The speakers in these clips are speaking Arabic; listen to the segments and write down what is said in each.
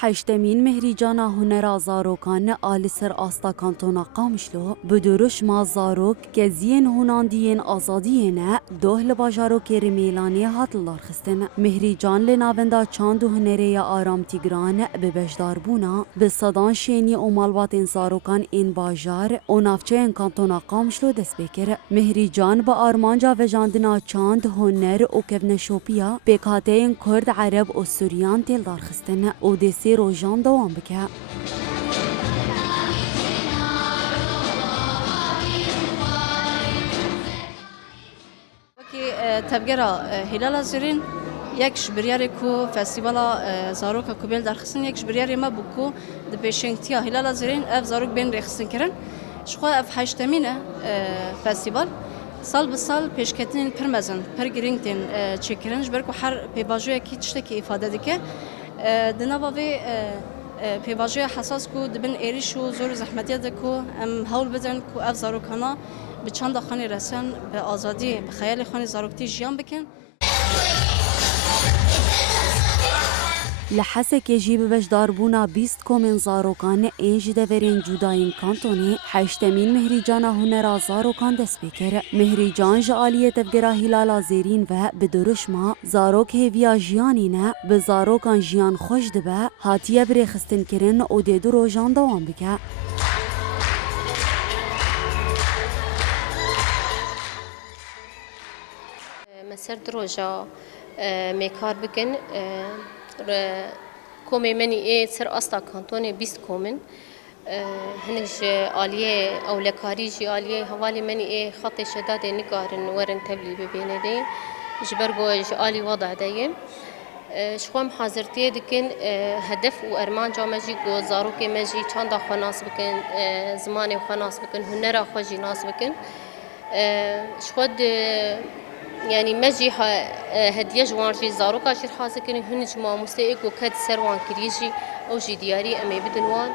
حشتمین مهریجانا هنرا زاروکان آل سر آستا کانتونا قامشلو بدورش ما زاروک گزین هناندین آزادیه دوه لباجارو که رمیلانی هاتلار خستن مهریجان لناوندا چاند و هنره آرام تیگران به بجدار بونا به صدان شینی و مالبات زاروکان این باجار و نافچه این کانتونا قامشلو دست بکر مهریجان با آرمانجا و جاندنا چاند هنر و کبن شوپیا بکاته این کرد عرب و سوریان تیل دار خستن و دسی روژان دوام بکه تبگرا هلال زرین یک بریاری کو فستیوال زاروک کوبیل درخستن یک بریاری ما بکو دبیشنگتیا هلال زرین اف زاروک بین رخصتن کرن شخو اف هشتمینه فستیوال سال به سال پیشکتین پرمزن پر گرینگتین چکرنج برکو هر پیواژوی کی تشتکی ifade دکه دنباوی پیواژوی حساس کو دبن ایریش و زور زحمتیه دکو ام هول بدن کو اف زاروکانا به چند خانی رسن به آزادی به خیال خانی زاروکتی جیان بکن لحسك يجيب باش داربونا بيست كومن زاروكان انج دورين جوداين كانتوني حشتمين مهريجانا هنرا زاروكان دست بكر مهريجان جالية تفجرا هلالا زيرين و بدرش ما زاروك هيفيا جيانينا بزاروكان جيان خوش دبا هاتيه بريخستن كرن و ديدو روجان دوام بكا مسر دروجا میکار بکن کومی منی ای سر آستا کانتونی 20 کومن هنج آلیه اولکاری جی آلیه حوالی منی ای خط شداد نگارن ورن تبلی ببینه دی جبرگو جالی وضع دیم شخوام حاضرتیه دکن هدف و ارمان جامجی گو زاروک مجی چند خناس بکن زمان خناس بکن هنر خوشی ناس بکن شخود يعني مجي هديه جوانجي زاروكا شير حاسه كني هنج ما مستيق وكد سروان كريجي او جي دياري امي بدنوان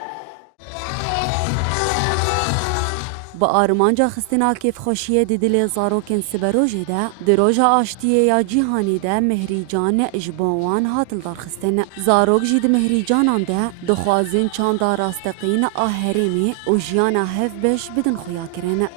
با آرمانجا خستنا کیف خوشیه دل زاروکن سبروجه ده دروجا آشتیه یا جیهانی ده مهریجان اجبوان هاتل دار خستن زاروک جید مهریجانان ده دخوازین چاندا راستقین آهریمی و جیانا هف بش بدن خویا کرن